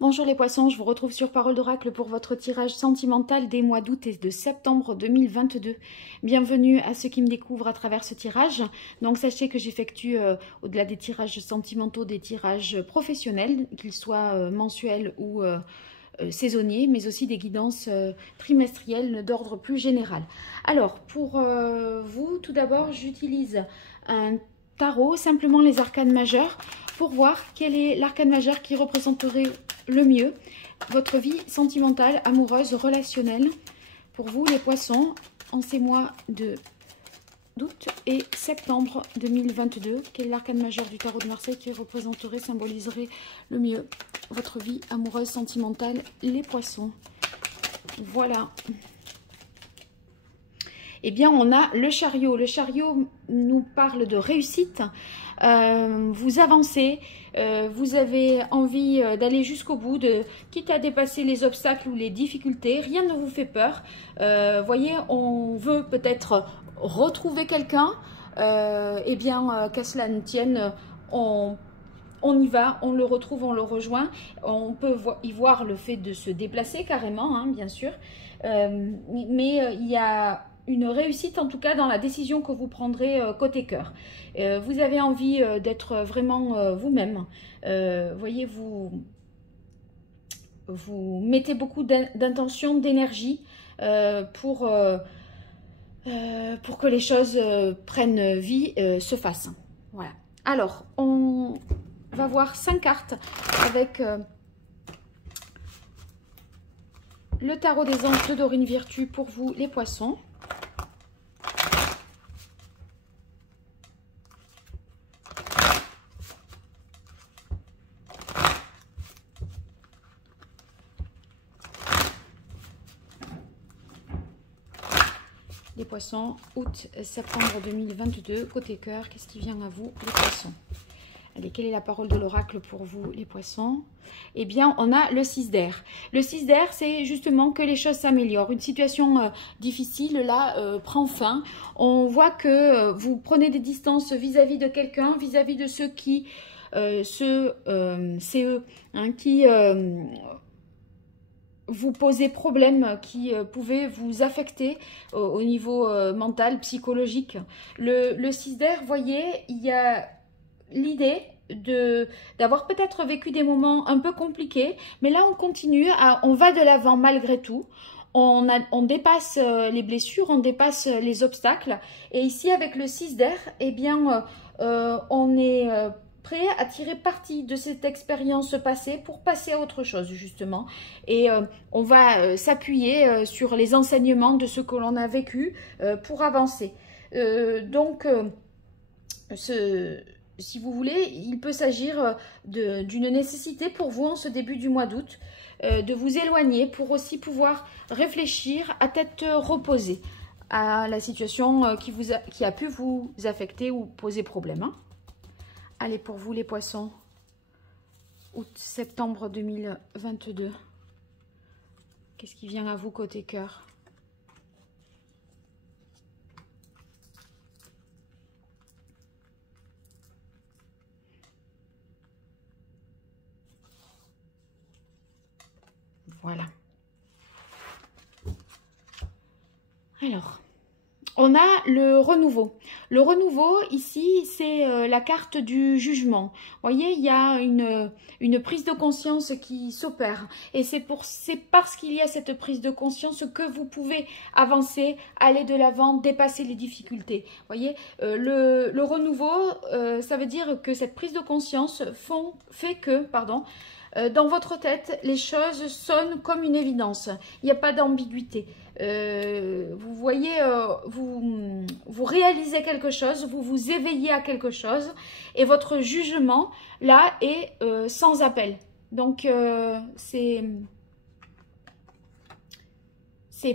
Bonjour les poissons, je vous retrouve sur Parole d'Oracle pour votre tirage sentimental des mois d'août et de septembre 2022. Bienvenue à ceux qui me découvrent à travers ce tirage. Donc sachez que j'effectue au-delà des tirages sentimentaux, des tirages professionnels, qu'ils soient mensuels ou saisonniers, mais aussi des guidances trimestrielles d'ordre plus général. Alors pour vous, tout d'abord, j'utilise un tarot, simplement les arcanes majeures, pour voir quel est l'arcane majeur qui représenterait le mieux votre vie sentimentale, amoureuse, relationnelle. Pour vous, les poissons, en ces mois d'août et septembre 2022, quel est l'arcane majeur du tarot de Marseille qui représenterait, symboliserait le mieux votre vie amoureuse, sentimentale, les poissons. Voilà. Eh bien, on a le chariot. Le chariot nous parle de réussite. Vous avancez, vous avez envie d'aller jusqu'au bout, quitte à dépasser les obstacles ou les difficultés. Rien ne vous fait peur. Voyez, on veut peut-être retrouver quelqu'un. Eh bien, qu'à cela ne tienne, on y va, on le retrouve, on le rejoint. On peut y voir le fait de se déplacer carrément, hein, bien sûr. Mais il y a une réussite en tout cas dans la décision que vous prendrez côté cœur. Vous avez envie d'être vraiment vous-même. Voyez, vous mettez beaucoup d'intention, d'énergie pour que les choses prennent vie, se fassent. Voilà. Alors, on va voir 5 cartes avec le tarot des anges de Dorine Virtue pour vous les poissons. Les poissons, août, septembre 2022, côté cœur, qu'est-ce qui vient à vous, les poissons? Allez, quelle est la parole de l'oracle pour vous, les poissons? Eh bien, on a le 6 d'air. Le 6 d'air, c'est justement que les choses s'améliorent. Une situation difficile, là, prend fin. On voit que vous prenez des distances vis-à-vis de quelqu'un, vis-à-vis de ceux qui... c'est eux, hein, qui... vous posez problème, qui pouvaient vous affecter au niveau mental, psychologique. Le 6 d'air, voyez, il y a l'idée d'avoir peut-être vécu des moments un peu compliqués, mais là on continue, on va de l'avant malgré tout. On dépasse les blessures, on dépasse les obstacles. Et ici avec le 6 d'air, eh bien on est... prêt à tirer parti de cette expérience passée pour passer à autre chose justement, et on va s'appuyer sur les enseignements de ce que l'on a vécu pour avancer. Donc si vous voulez, il peut s'agir d'une nécessité pour vous en ce début du mois d'août, de vous éloigner pour aussi pouvoir réfléchir à tête reposée à la situation qui a pu vous affecter ou poser problème, hein. Allez, pour vous les poissons, août-septembre 2022, qu'est-ce qui vient à vous côté cœur? Voilà. Alors... on a le renouveau. Le renouveau, ici, c'est la carte du jugement. Vous voyez, il y a une prise de conscience qui s'opère. Et c'est parce qu'il y a cette prise de conscience que vous pouvez avancer, aller de l'avant, dépasser les difficultés. Vous voyez, le renouveau, ça veut dire que cette prise de conscience fait que, dans votre tête, les choses sonnent comme une évidence. Il n'y a pas d'ambiguïté. Vous voyez, vous réalisez quelque chose, vous vous éveillez à quelque chose et votre jugement, là, est sans appel. Donc, c'est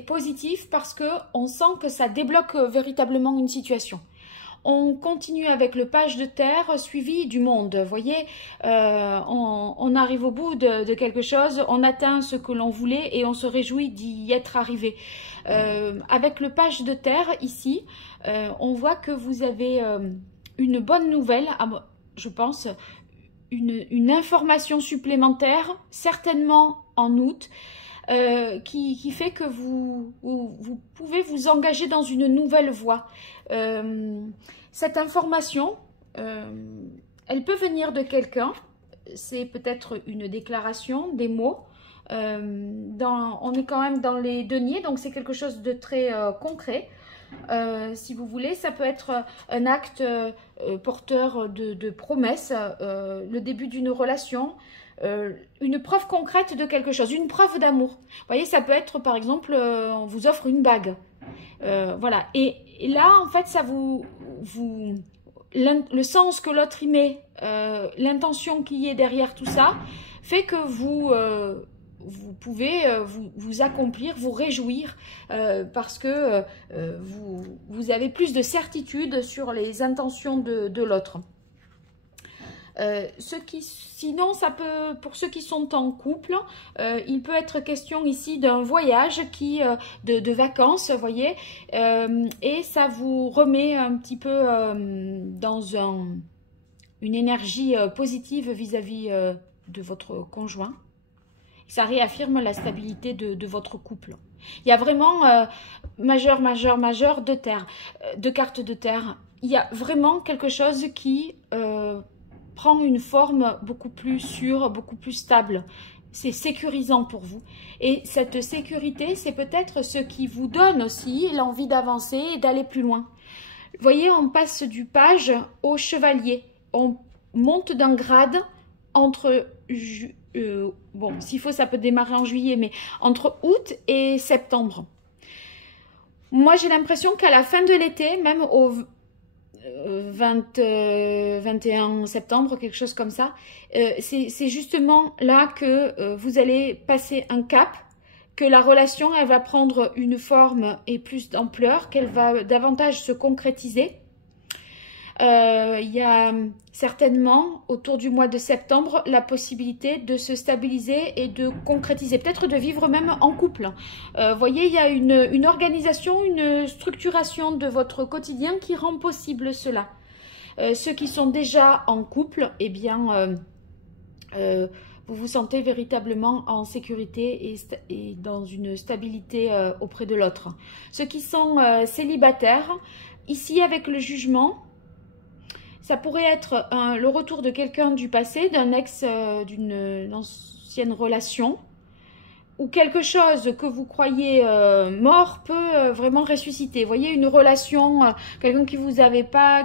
positif parce qu'on sent que ça débloque véritablement une situation. On continue avec le page de terre suivi du monde. Vous voyez, on arrive au bout de quelque chose, on atteint ce que l'on voulait et on se réjouit d'y être arrivé. Avec le page de terre ici, on voit que vous avez une bonne nouvelle, je pense, une information supplémentaire, certainement en août, qui fait que vous pouvez vous engager dans une nouvelle voie. Cette information, elle peut venir de quelqu'un, c'est peut-être une déclaration, des mots. On est quand même dans les deniers, donc c'est quelque chose de très concret. Si vous voulez, ça peut être un acte porteur de promesses, le début d'une relation, une preuve concrète de quelque chose, une preuve d'amour. Vous voyez, ça peut être par exemple, on vous offre une bague. Voilà. Et là, en fait, ça le sens que l'autre y met, l'intention qui est derrière tout ça, fait que vous pouvez vous accomplir, vous réjouir, parce que vous avez plus de certitude sur les intentions de l'autre. Sinon, ça peut, pour ceux qui sont en couple, il peut être question ici d'un voyage de vacances, vous voyez, et ça vous remet un petit peu dans une énergie positive vis-à-vis de votre conjoint. Ça réaffirme la stabilité de votre couple. Il y a vraiment majeur de cartes de terre. Il y a vraiment quelque chose qui prend une forme beaucoup plus sûre, beaucoup plus stable. C'est sécurisant pour vous. Et cette sécurité, c'est peut-être ce qui vous donne aussi l'envie d'avancer et d'aller plus loin. Vous voyez, on passe du page au chevalier. On monte d'un grade entre... bon, s'il faut, ça peut démarrer en juillet, mais entre août et septembre. Moi, j'ai l'impression qu'à la fin de l'été, même au 21 septembre, quelque chose comme ça, c'est justement là que vous allez passer un cap, que la relation, elle va prendre une forme et plus d'ampleur, qu'elle va davantage se concrétiser. Il y a certainement, autour du mois de septembre, la possibilité de se stabiliser et de concrétiser, peut-être de vivre même en couple. Voyez, il y a une organisation, une structuration de votre quotidien qui rend possible cela. Ceux qui sont déjà en couple, eh bien, vous vous sentez véritablement en sécurité et dans une stabilité auprès de l'autre. Ceux qui sont célibataires, ici avec le jugement, ça pourrait être le retour de quelqu'un du passé, d'un ex, d'une ancienne relation, ou quelque chose que vous croyez mort peut vraiment ressusciter. Vous voyez, une relation, quelqu'un qui ne vous avait pas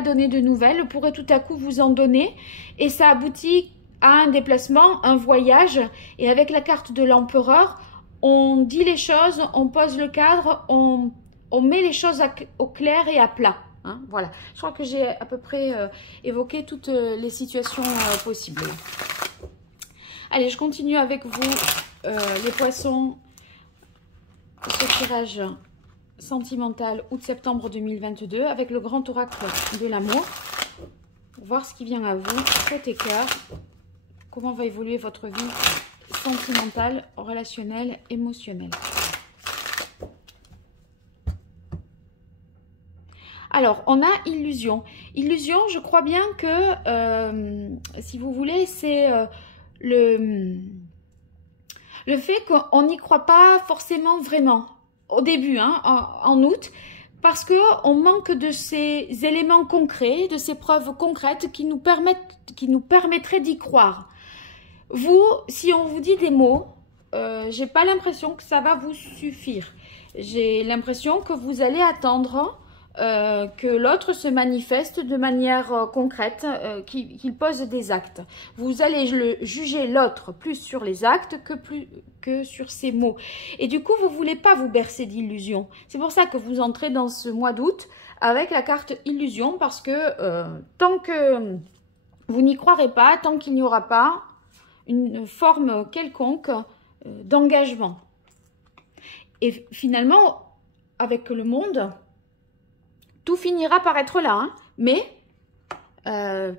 donné de nouvelles, pourrait tout à coup vous en donner, et ça aboutit à un déplacement, un voyage, et avec la carte de l'empereur, on dit les choses, on pose le cadre, on met les choses au clair et à plat. Hein, voilà, je crois que j'ai à peu près évoqué toutes les situations possibles. Allez, je continue avec vous, les poissons, ce tirage sentimental août-septembre 2022 avec le grand oracle de l'amour. Pour voir ce qui vient à vous, côté cœur, comment va évoluer votre vie sentimentale, relationnelle, émotionnelle. Alors, on a illusion. Illusion, je crois bien que, si vous voulez, c'est le fait qu'on n'y croit pas forcément vraiment au début, hein, en août, parce qu'on manque de ces éléments concrets, de ces preuves concrètes qui nous permettraient d'y croire. Vous, si on vous dit des mots, j'ai pas l'impression que ça va vous suffire. J'ai l'impression que vous allez attendre que l'autre se manifeste de manière concrète, qu'il pose des actes. Vous allez juger l'autre plus sur les actes que sur ses mots. Et du coup, vous ne voulez pas vous bercer d'illusions. C'est pour ça que vous entrez dans ce mois d'août avec la carte illusion, parce que tant que vous n'y croirez pas, tant qu'il n'y aura pas une forme quelconque d'engagement. Et finalement, avec le monde, tout finira par être là, hein, mais on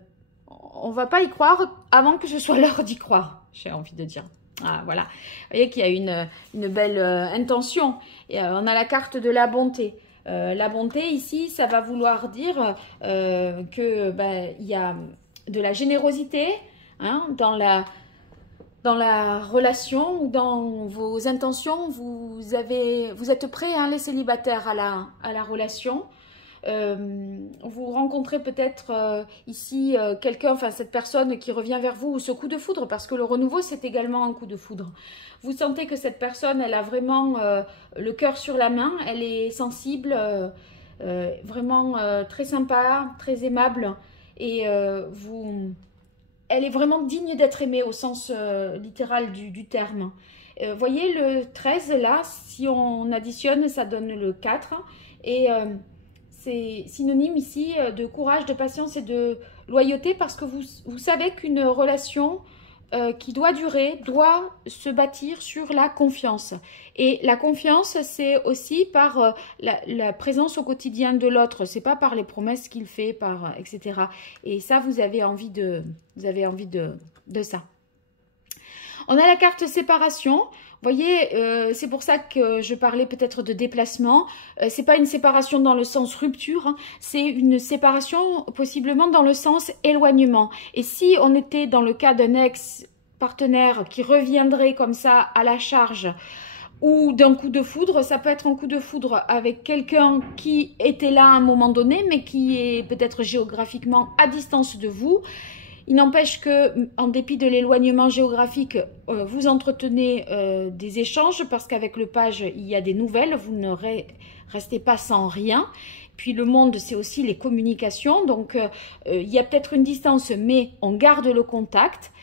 ne va pas y croire avant que ce soit l'heure d'y croire, j'ai envie de dire. Ah, voilà. Vous voyez qu'il y a une belle intention. Et, on a la carte de la bonté. La bonté, ici, ça va vouloir dire que il y a de la générosité, hein, dans la relation ou dans vos intentions. Vous êtes prêts, hein, les célibataires, à la relation. Vous rencontrez peut-être ici quelqu'un, enfin cette personne qui revient vers vous, ou ce coup de foudre, parce que le renouveau c'est également un coup de foudre. Vous sentez que cette personne, elle a vraiment le cœur sur la main, elle est sensible, vraiment très sympa, très aimable, et elle est vraiment digne d'être aimée au sens littéral du terme. Voyez le 13 là, si on additionne, ça donne le 4, et c'est synonyme ici de courage, de patience et de loyauté, parce que vous savez qu'une relation qui doit durer doit se bâtir sur la confiance. Et la confiance, c'est aussi par la présence au quotidien de l'autre. C'est pas par les promesses qu'il fait, etc. Et ça, vous avez envie de ça. On a la carte séparation. Vous voyez, c'est pour ça que je parlais peut-être de déplacement. C'est pas une séparation dans le sens rupture, hein, c'est une séparation possiblement dans le sens éloignement. Et si on était dans le cas d'un ex-partenaire qui reviendrait comme ça à la charge, ou d'un coup de foudre, ça peut être un coup de foudre avec quelqu'un qui était là à un moment donné, mais qui est peut-être géographiquement à distance de vous. Il n'empêche que, en dépit de l'éloignement géographique, vous entretenez des échanges, parce qu'avec le page, il y a des nouvelles, vous ne restez pas sans rien. Puis le monde, c'est aussi les communications, donc il y a peut-être une distance, mais on garde le contact.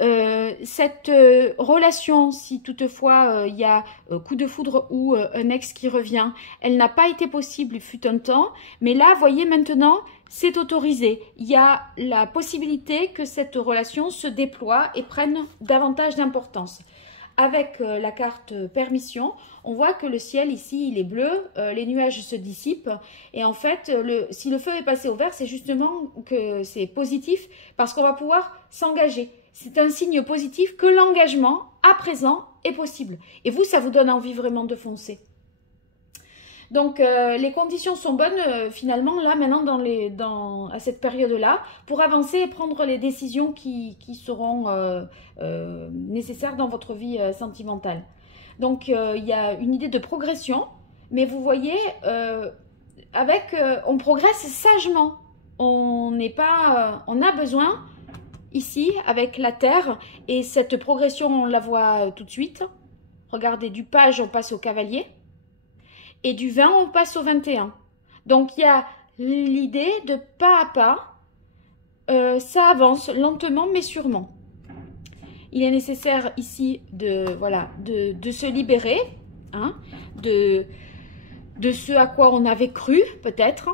Cette relation, si toutefois il y a coup de foudre ou un ex qui revient, elle n'a pas été possible, il fut un temps, mais là, voyez maintenant, c'est autorisé. Il y a la possibilité que cette relation se déploie et prenne davantage d'importance. Avec la carte permission, on voit que le ciel ici, il est bleu, les nuages se dissipent, et en fait, si le feu est passé au vert, c'est justement que c'est positif, parce qu'on va pouvoir s'engager. C'est un signe positif que l'engagement, à présent, est possible. Et vous, ça vous donne envie vraiment de foncer. Donc, les conditions sont bonnes, finalement, là, maintenant, à cette période-là, pour avancer et prendre les décisions qui seront nécessaires dans votre vie sentimentale. Donc, il y a une idée de progression, mais vous voyez, on progresse sagement. On a besoin... Ici, avec la Terre, et cette progression, on la voit tout de suite. Regardez, du page, on passe au cavalier. Et du 20, on passe au 21. Donc, il y a l'idée de pas à pas, ça avance lentement mais sûrement. Il est nécessaire ici de se libérer, hein, de ce à quoi on avait cru, peut-être.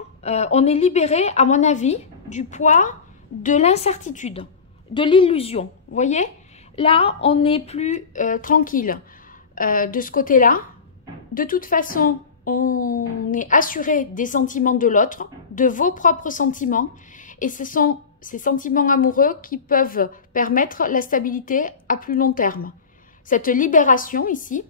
On est libéré, à mon avis, du poids de l'incertitude, de l'illusion. Vous voyez, là, on n'est plus tranquille de ce côté-là. De toute façon, on est assuré des sentiments de l'autre, de vos propres sentiments. Et ce sont ces sentiments amoureux qui peuvent permettre la stabilité à plus long terme. Cette libération ici,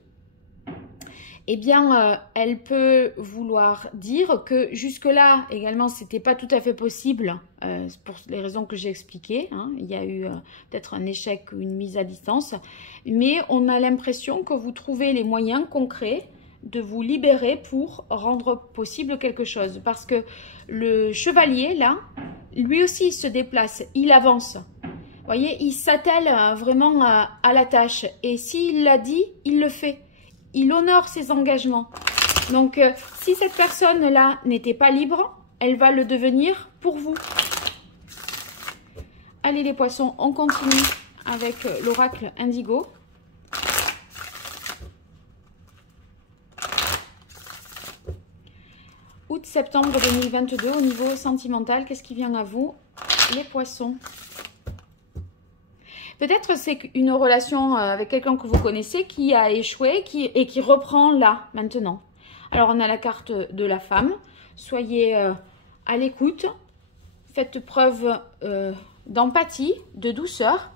eh bien, elle peut vouloir dire que jusque-là, également, ce n'était pas tout à fait possible, pour les raisons que j'ai expliquées. Hein. Il y a eu peut-être un échec ou une mise à distance. Mais on a l'impression que vous trouvez les moyens concrets de vous libérer pour rendre possible quelque chose. Parce que le chevalier, là, lui aussi, il se déplace, il avance. Vous voyez, il s'attelle vraiment à la tâche. Et s'il l'a dit, il le fait. Il honore ses engagements. Donc, si cette personne-là n'était pas libre, elle va le devenir pour vous. Allez les poissons, on continue avec l'oracle indigo. Août-septembre 2022, au niveau sentimental, qu'est-ce qui vient à vous, les poissons? Peut-être c'est une relation avec quelqu'un que vous connaissez qui a échoué et qui reprend là, maintenant. Alors, on a la carte de la femme. Soyez à l'écoute. Faites preuve d'empathie, de douceur.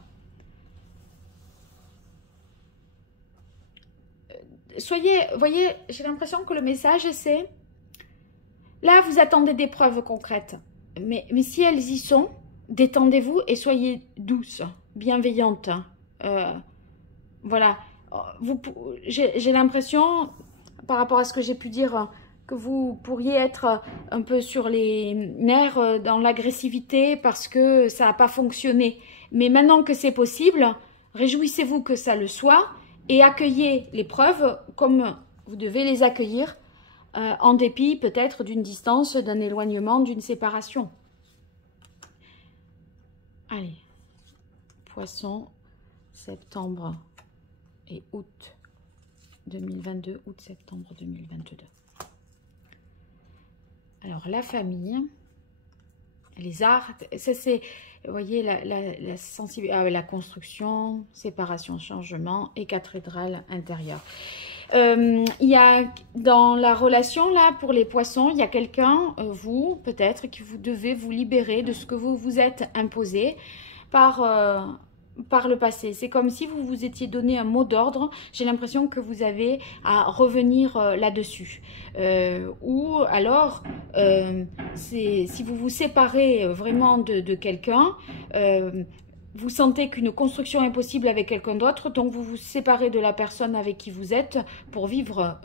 Voyez, j'ai l'impression que le message, c'est... Là, vous attendez des preuves concrètes. Mais si elles y sont, détendez-vous et soyez douce, bienveillante. Voilà. J'ai l'impression, par rapport à ce que j'ai pu dire, que vous pourriez être un peu sur les nerfs dans l'agressivité parce que ça n'a pas fonctionné. Mais maintenant que c'est possible, réjouissez-vous que ça le soit et accueillez les preuves comme vous devez les accueillir, en dépit peut-être d'une distance, d'un éloignement, d'une séparation. Allez, Poisson, septembre et août 2022, août-septembre 2022. Alors, la famille, les arts, ça c'est, vous voyez, la sensibilité, la construction, séparation, changement et cathédrale intérieure. Il y a dans la relation là pour les poissons, il y a quelqu'un, vous peut-être, qui vous devez vous libérer de ce que vous vous êtes imposé par le passé. C'est comme si vous vous étiez donné un mot d'ordre. J'ai l'impression que vous avez à revenir là-dessus. Ou alors, si vous vous séparez vraiment de quelqu'un, vous sentez qu'une construction est possible avec quelqu'un d'autre, donc vous vous séparez de la personne avec qui vous êtes pour vivre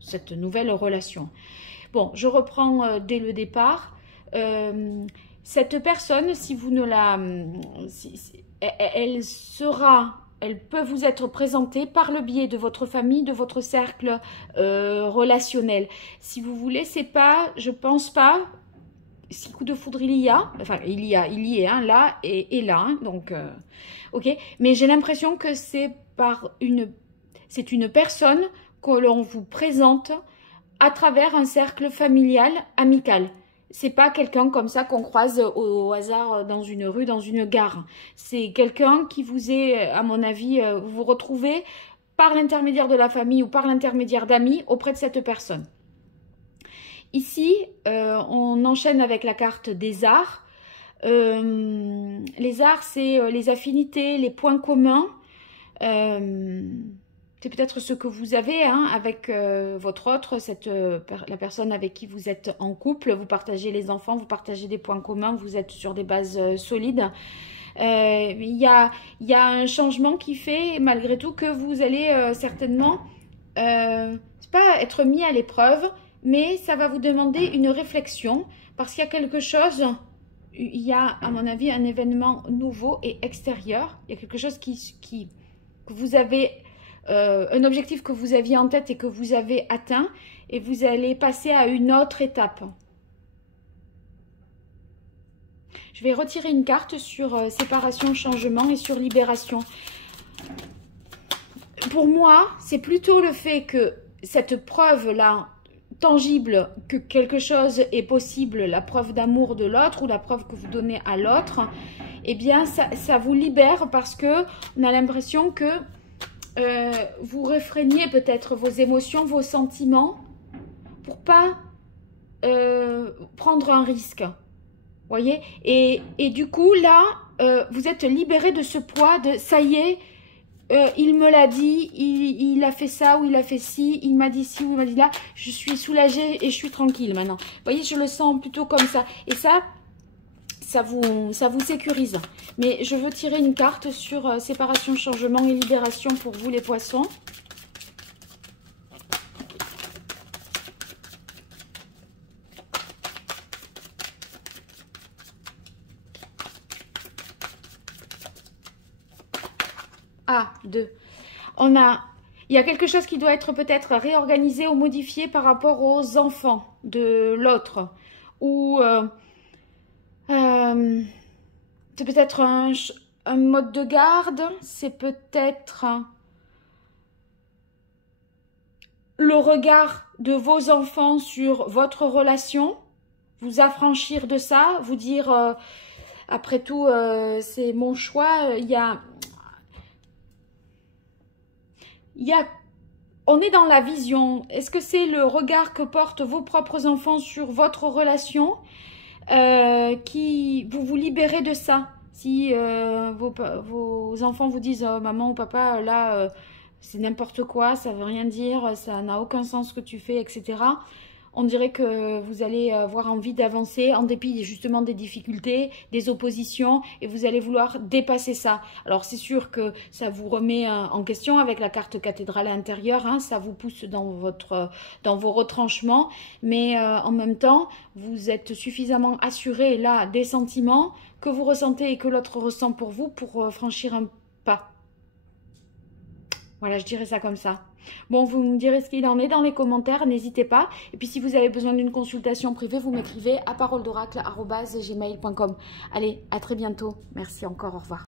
cette nouvelle relation. Bon, je reprends dès le départ. Cette personne, si vous ne la... elle peut vous être présentée par le biais de votre famille, de votre cercle relationnel. Si vous voulez, c'est pas, je pense pas, si coup de foudre il y a, enfin il y est, hein, là et là, hein, donc ok. Mais j'ai l'impression que c'est une personne que l'on vous présente à travers un cercle familial, amical. C'est pas quelqu'un comme ça qu'on croise au hasard dans une rue, dans une gare. C'est quelqu'un qui vous est, à mon avis, vous vous retrouvez par l'intermédiaire de la famille ou par l'intermédiaire d'amis auprès de cette personne. Ici, on enchaîne avec la carte des arts. Les arts, c'est les affinités, les points communs. C'est peut-être ce que vous avez hein, avec votre autre, la personne avec qui vous êtes en couple. Vous partagez les enfants, vous partagez des points communs, vous êtes sur des bases solides. Il y a un changement qui fait, malgré tout, que vous allez certainement, c'est pas être mis à l'épreuve, mais ça va vous demander une réflexion parce qu'il y a quelque chose, il y a à mon avis un événement nouveau et extérieur. Il y a quelque chose que vous avez, un objectif que vous aviez en tête et que vous avez atteint et vous allez passer à une autre étape. Je vais retirer une carte sur séparation, changement et sur libération. Pour moi, c'est plutôt le fait que cette preuve-là, tangible, que quelque chose est possible, la preuve d'amour de l'autre ou la preuve que vous donnez à l'autre, eh bien, ça vous libère parce que on a l'impression que vous réfréniez peut-être vos émotions, vos sentiments pour pas prendre un risque. Voyez, et du coup, là, vous êtes libéré de ce poids de ça y est, il me l'a dit, il a fait ça ou il a fait ci, il m'a dit ci ou il m'a dit là, je suis soulagée et je suis tranquille maintenant. Vous voyez, je le sens plutôt comme ça. Et ça vous sécurise. Mais je veux tirer une carte sur séparation, changement et libération pour vous les poissons. Ah, 2. Il y a quelque chose qui doit être peut-être réorganisé ou modifié par rapport aux enfants de l'autre. Ou c'est peut-être un mode de garde, c'est peut-être le regard de vos enfants sur votre relation, vous affranchir de ça, vous dire après tout c'est mon choix, on est dans la vision. Est-ce que c'est le regard que portent vos propres enfants sur votre relation qui vous libérez de ça? Si vos enfants vous disent maman ou papa, là, c'est n'importe quoi, ça veut rien dire, ça n'a aucun sens ce que tu fais, etc. On dirait que vous allez avoir envie d'avancer en dépit justement des difficultés, des oppositions, et vous allez vouloir dépasser ça. Alors c'est sûr que ça vous remet en question avec la carte cathédrale intérieure, hein, ça vous pousse dans vos retranchements, mais en même temps, vous êtes suffisamment assuré là des sentiments que vous ressentez et que l'autre ressent pour vous pour franchir un pas. Voilà, je dirais ça comme ça. Bon, vous me direz ce qu'il en est dans les commentaires, n'hésitez pas. Et puis, si vous avez besoin d'une consultation privée, vous m'écrivez à paroledoracle@gmail.com. Allez, à très bientôt. Merci encore, au revoir.